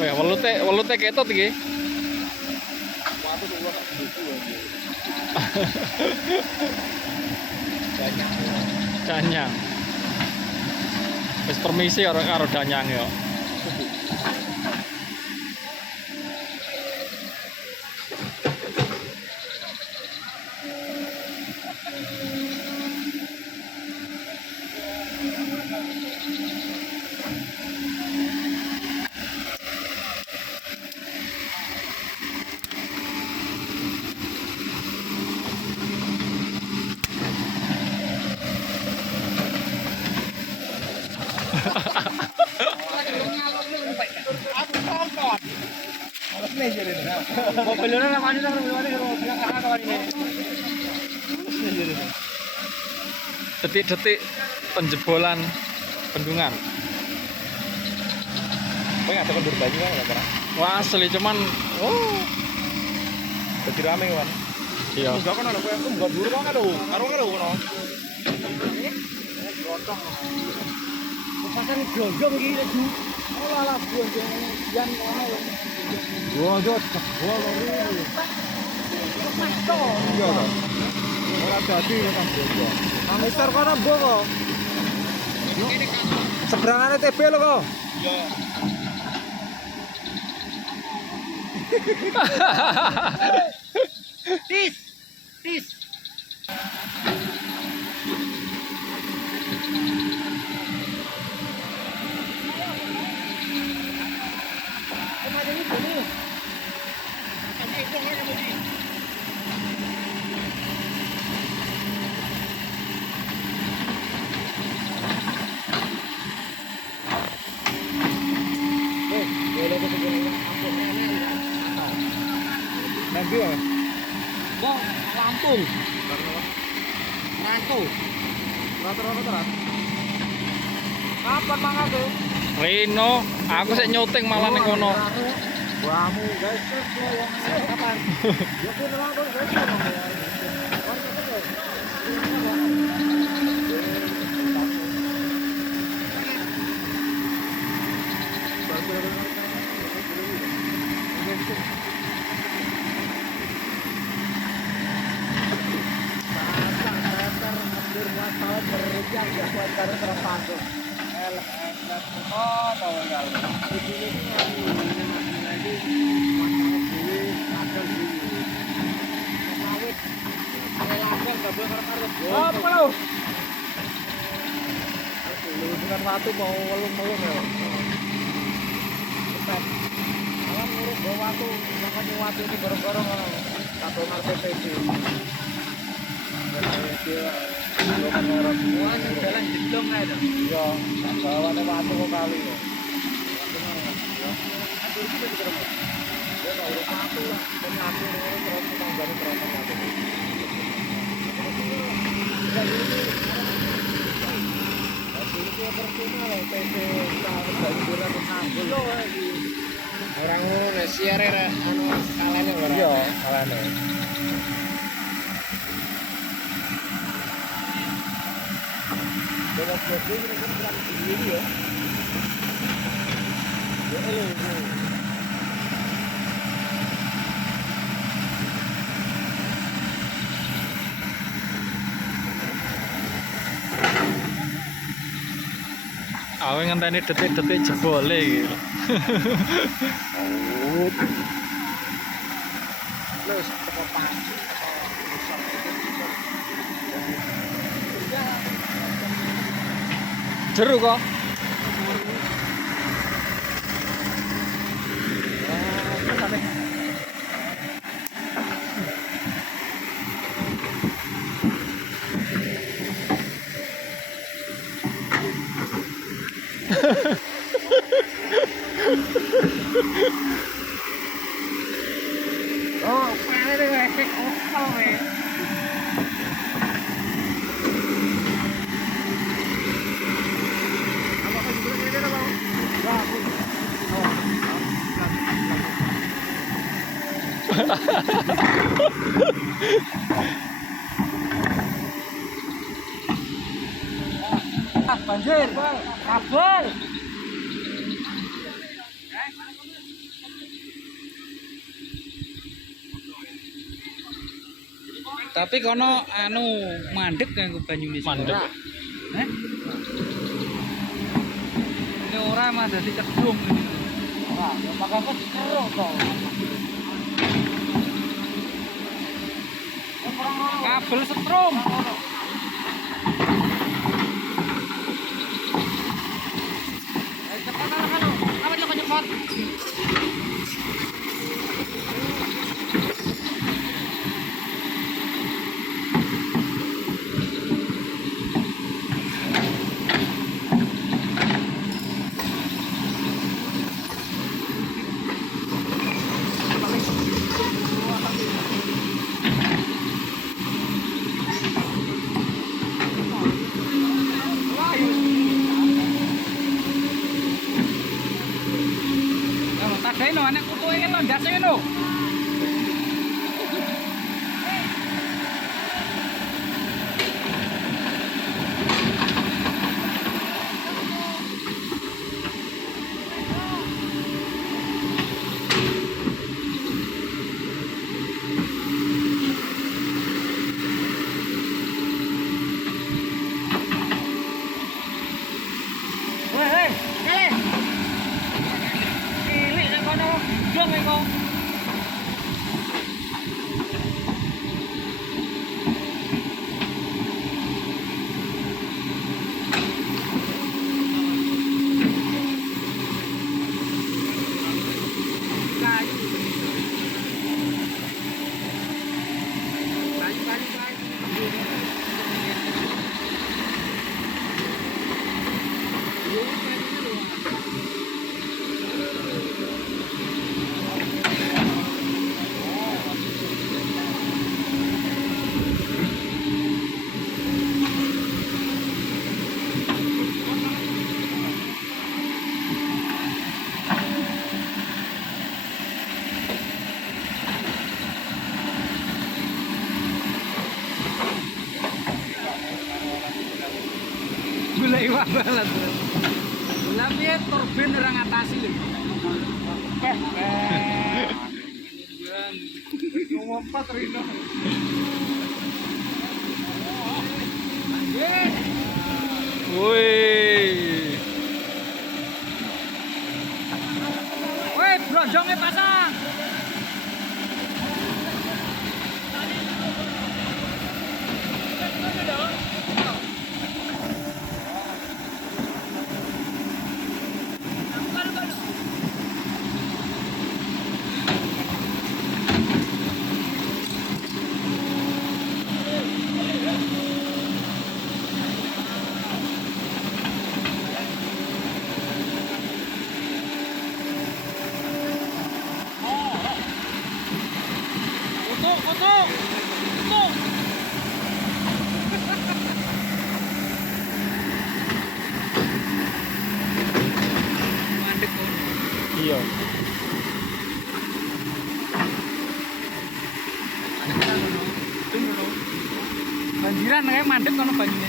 Oh ya, welute ketot iki. Waktu tuh gua tak buku aja. Danyang. Wis permisi karo danyang yo. Aku tongkot. Nih jadi nih. Mobilnya nama ini sama mobilnya kalau bilang kakak kawan ini. Detik-detik penjebolan bendungan. Kau nggak ada kendur banyu kan nggak pernah? Wah asli cuman, Jadi rame kan? iya. Enggak kan ada kau yang enggak dulu kan ada, karo kan ada. Gotong. Pasan gojong gitu ju. Oh lah gojong yang mana? Gojong, gojong. Pasto. Iya kan? Ora dadi kan gojong. Mister kono mbok kok. Seberangane TB lho kok. Iya. Tis. Tis. Nanti ya? Bang, Lampung. Rantau. Rata-rata. Kapan mangan tuh? Rino, aku sik nyuting malah ning kono. Wamu guys, kapan? Ya pun nonton guys. Apa lo? Dengan waktu mau melung-melung ya. Cepet. Malam ngurus bawa waktu, makanya waktu ini gorong-gorong satu RPPD. Orang semua jalan jedong aja. Iya, bawaannya waktu kok kali kok. Atur kita juga mau. Ya kalau udah satu lah, pengatur terus menangani berapa waktu. Orang ngono siare anu kalane ora. Iya, kalane. Bebas bebas ini kan berarti ini ya. Ya elo. Aku ngenteni detik-detik jebole iki. Terus teko pagi. Jeru kok. Oh, Kayak opal ya. Apa kan juga ini ada bang? Ya, aku. Banjir, kabel. Tapi kono anu mandek kan banyu di Mandek. Eh? Ini ora mah dadi cedung ini. Wah, pakai apa kerok toh. Kabel setrum. Cepat kan. Apa dia cepat? Kalau tadai no anak kutu ini lo ndase no. Hei, kele. Kele nek kono dong eko. Gula iwak banget. Tapi turbin orang ngatasi lho. Ngompat Rino. Wih. Woi, bronjongnya pasang. Mandek kok. Iya. Banjiran kayak mandek kono banyune.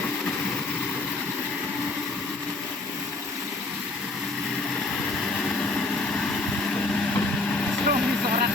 Strong di sorak.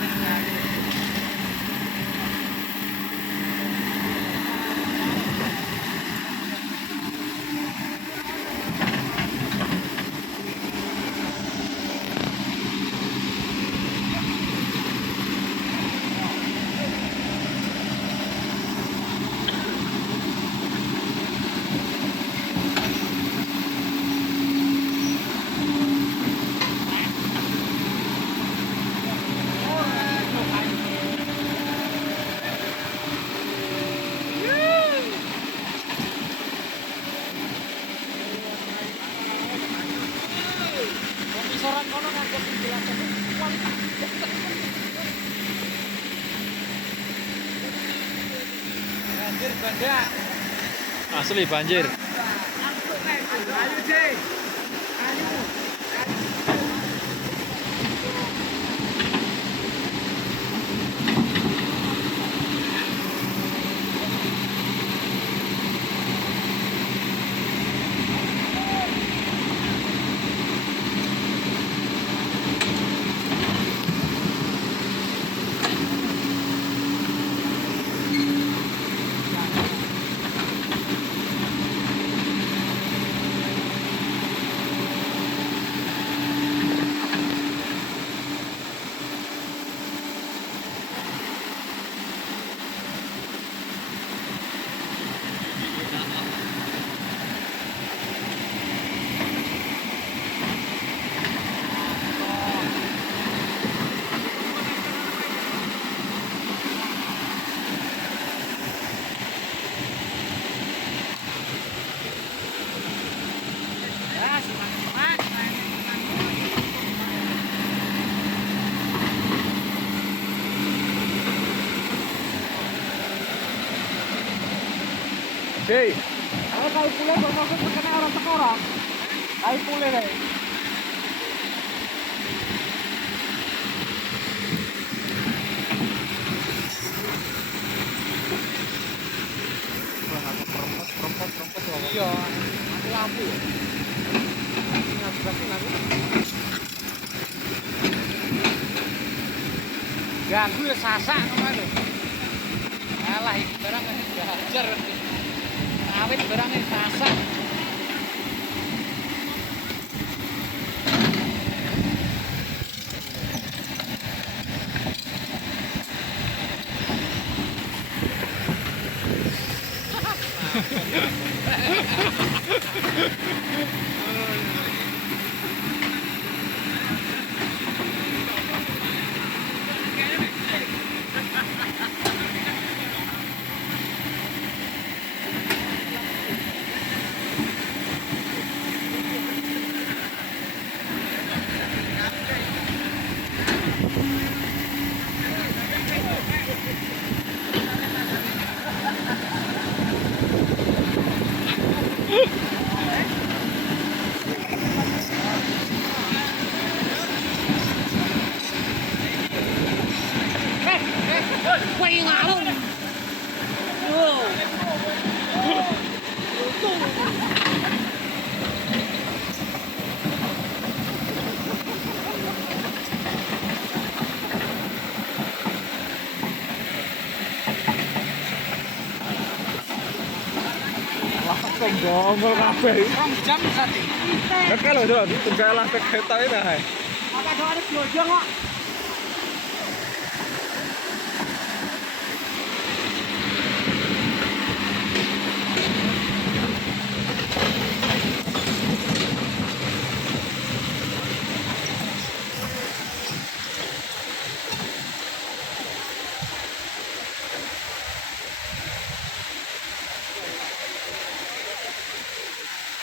banjir bandang. Asli banjir. Ayo deh. Ayo. Hei, kalau kali pulih kok masuk terkena orang sekarang. Kali pulih deh. Perempot Iya, mati lampu ya. Ganggu ya sasak kemana? Alah iki barang belajar. Awit barangnya sasak. Quay ngã luôn. Gonggol kabeh. Rong jam sate. Kakek lho, Jon. Tunggal lah ketoke ta. Apa doa ada blojong kok.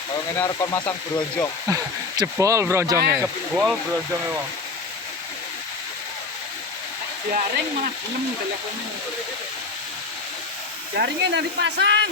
Kalau ngene arep kon masang bronjong. Jebol bronjongnya. Jebol bronjongnya wong. Jaring malah gelem teleponnya. Jaringnya nanti pasang.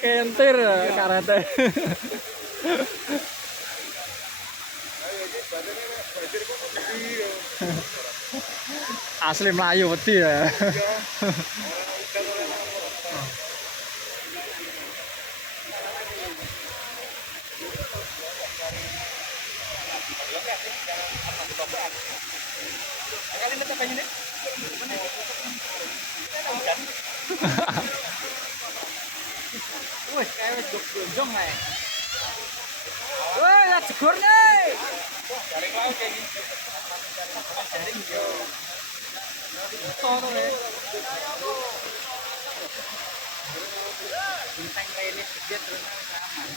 Kentir karate. Asli Melayu wedi ya. Wih, kayak wis gonjong ae. Woi, lihat jegur nih. Jaring laut kayak gini. Jaring yo. Toro ya. Bintang kayak ini gede terus aman.